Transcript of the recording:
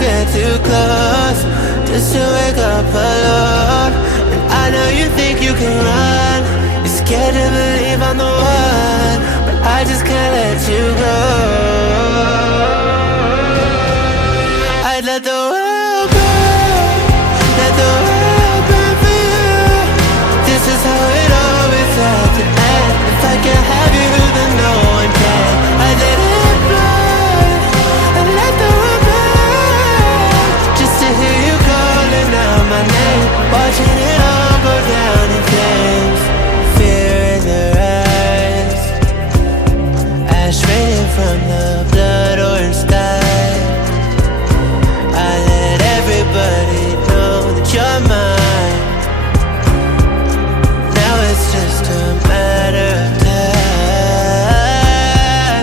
get too close, just to wake up alone. And I know you think you can run, you're scared to believe I'm the one, but I just can't let you go.